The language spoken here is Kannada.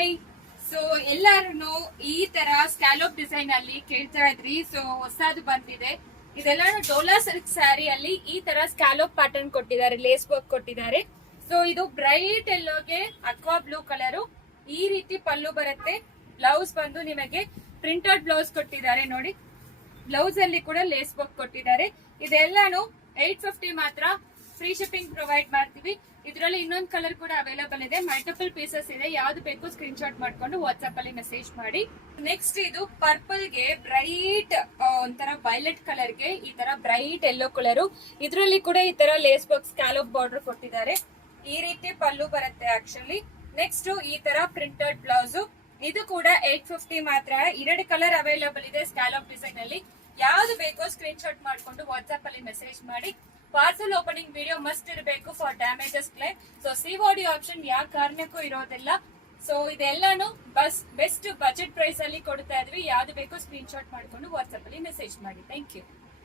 ಹಾಯ್. ಸೊ ಎಲ್ಲಾರು ಈ ತರ ಸ್ಕ್ಯಾಲೋಪ್ ಡಿಸೈನ್ ಅಲ್ಲಿ ಕೇಳ್ತಾ ಇದ್ರಿ. ಸೊ ಹೊಸದು ಬಂದಿದೆ. ಇದೆಲ್ಲ ಡೋಲಾ ಸಿಲ್ಕ್ ಸ್ಯಾರಿ ಅಲ್ಲಿ ಈ ತರ ಸ್ಕ್ಯಾಲೋಪ್ ಪ್ಯಾಟರ್ನ್ ಕೊಟ್ಟಿದ್ದಾರೆ, ಲೇಸ್ ವರ್ಕ್ ಕೊಟ್ಟಿದ್ದಾರೆ. ಸೊ ಇದು ಬ್ರೈಟ್ ಎಲ್ಲೋಗೆ ಅಕ್ವಾ ಬ್ಲೂ ಕಲರ್. ಈ ರೀತಿ ಪಲ್ಲು ಬರುತ್ತೆ. ಬ್ಲೌಸ್ ಬಂದು ನಿಮಗೆ ಪ್ರಿಂಟೆಡ್ ಬ್ಲೌಸ್ ಕೊಟ್ಟಿದ್ದಾರೆ ನೋಡಿ. ಬ್ಲೌಸ್ ಅಲ್ಲಿ ಕೂಡ ಲೇಸ್ ವರ್ಕ್ ಕೊಟ್ಟಿದ್ದಾರೆ. ಇದೆಲ್ಲಾನು 850 ಮಾತ್ರ. ಫ್ರೀ ಶಿಪ್ಪಿಂಗ್ ಪ್ರೊವೈಡ್ ಮಾಡ್ತೀವಿ. ಇದರಲ್ಲಿ ಇನ್ನೊಂದು ಕಲರ್ ಕೂಡ ಅವೈಲೇಬಲ್ ಇದೆ. ಮಲ್ಟಿಪಲ್ ಪೀಸಸ್ ಇದೆ. ಯಾವ್ದು ಬೇಕು ಸ್ಕ್ರೀನ್ ಶಾಟ್ ಮಾಡ್ಕೊಂಡು ವಾಟ್ಸ್ಆಪ್ ಅಲ್ಲಿ ಮೆಸೇಜ್ ಮಾಡಿ. ನೆಕ್ಸ್ಟ್ ಇದು ಪರ್ಪಲ್ ಗೆ ಬ್ರೈಟ್ ಒಂಥರ ವೈಲೆಟ್ ಕಲರ್ ಗೆ ಈ ತರ ಬ್ರೈಟ್ ಯೆಲ್ಲೋ ಕಲರ್. ಇದರಲ್ಲಿ ಕೂಡ ಈ ತರ ಲೇಸ್ ವರ್ಕ್ ಸ್ಕ್ಯಾಲೋಪ್ ಬಾರ್ಡರ್ ಕೊಟ್ಟಿದ್ದಾರೆ. ಈ ರೀತಿ ಪಲ್ಲು ಬರುತ್ತೆ ಆಕ್ಚುಲಿ. ನೆಕ್ಸ್ಟ್ ಈ ತರ ಪ್ರಿಂಟೆಡ್ ಬ್ಲೌಸ್. ಇದು ಕೂಡ 850 ಮಾತ್ರ. 2 ಕಲರ್ ಅವೈಲೇಬಲ್ ಇದೆ ಸ್ಕ್ಯಾಲೋಪ್ ಡಿಸೈನ್ ಅಲ್ಲಿ. ಯಾವ್ದು ಬೇಕೋ ಸ್ಕ್ರೀನ್ ಶಾಟ್ ಮಾಡ್ಕೊಂಡು ವಾಟ್ಸ್ಆಪ್ ಅಲ್ಲಿ ಮೆಸೇಜ್ ಮಾಡಿ. ಪಾರ್ಸಲ್ ಓಪನಿಂಗ್ ವಿಡಿಯೋ ಮಸ್ಟ್ ಇರಬೇಕು for damages claim. So COD option ಯಾವ ಕಾರಣಕ್ಕೂ ಇರೋದಿಲ್ಲ. ಸೊ ಇದೆಲ್ಲಾನು ಬೆಸ್ಟ್ ಬಜೆಟ್ ಪ್ರೈಸ್ ಅಲ್ಲಿ ಕೊಡ್ತಾ ಇದ್ವಿ. ಯಾವ್ದು ಬೇಕೋ ಸ್ಕ್ರೀನ್ ಶಾಟ್ ಮಾಡ್ಕೊಂಡು ವಾಟ್ಸ್ಆಪ್ ಅಲ್ಲಿ ಮೆಸೇಜ್ ಮಾಡಿ. Thank you.